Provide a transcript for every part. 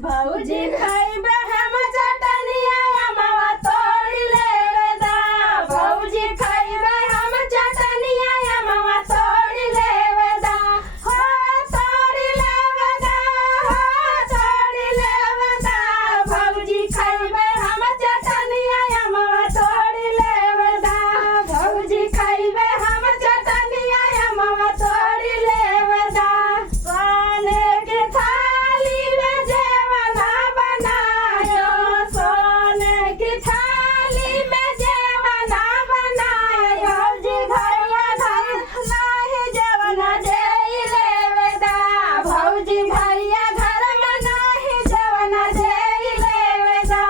भौजी खाइबे हम चटनिया अमवा तोड़ लेवे दा। भौजी खाइबे हम चटनिया अमवा तोड़ लेवे दा। हो तोड़ लेवे दा, हो तोड़ लेवे दा। भौजी खाइबे हम चटनिया अमवा तोड़ लेवे दा। भौजी खाइबे हम चटनिया अमवा तोड़ लेवे दा। सोने के थाली में जेवना बनायो, सोने की थाली में जेवना बनायो। भौजी घरवा घर नाही जेवना देई लेवे दा। भौजी भैया घर में नाही जेवना देई लेवे दा।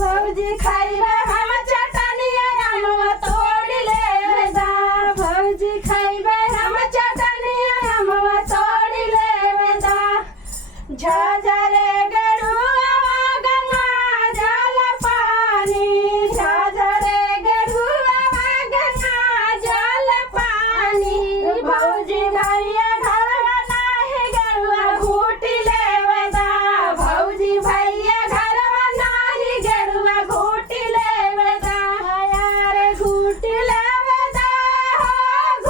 भौजी खाइबे हम चटनिया अमवा तोड़ लेवे दा। भौजी खाइबे हम चटनिया अमवा तोड़ लेवे दा। झाझरे गरुआ गंगा जल पानी, झाझरे गरुआ गंगा जल पानी। भौजी भैया घरवा नाही गरुआ घूट लेवे दा। भौजी भैया घरवा नाही गरुआ घूट लेवे दा। यार घूट लेवे दा, हो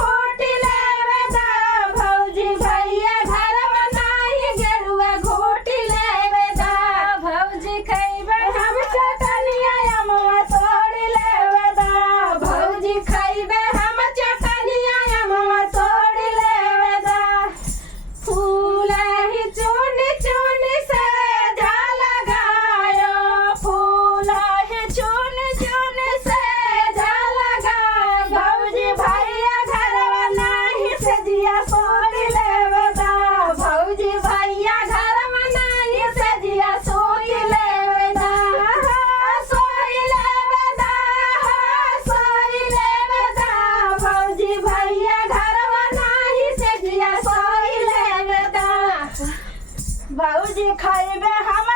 घूट लेवे दा। भौजी भैया घरवा नाही गरुआ घूट लेवे दा। भौजी खाइबे हम चटनिया अमवा तोड़ लेवे दा। भौजी खाइबे हम चटनिया अमवा तोड़ लेवे दा। फूल ही चुन चुन से झाल गायो, फूल ही चुन चुन से झाल गायो। भौजी भैया घरवा नाही सजिया सोड़ लेवे दा। भौजी भैया घरवा नाही सजिया सोई लेवे दा। सोई लेवे दा, सोई लेवे दा। भौजी भैया घरवा नाही सजिया सोई लेवे दा। भौजी खाइबे हम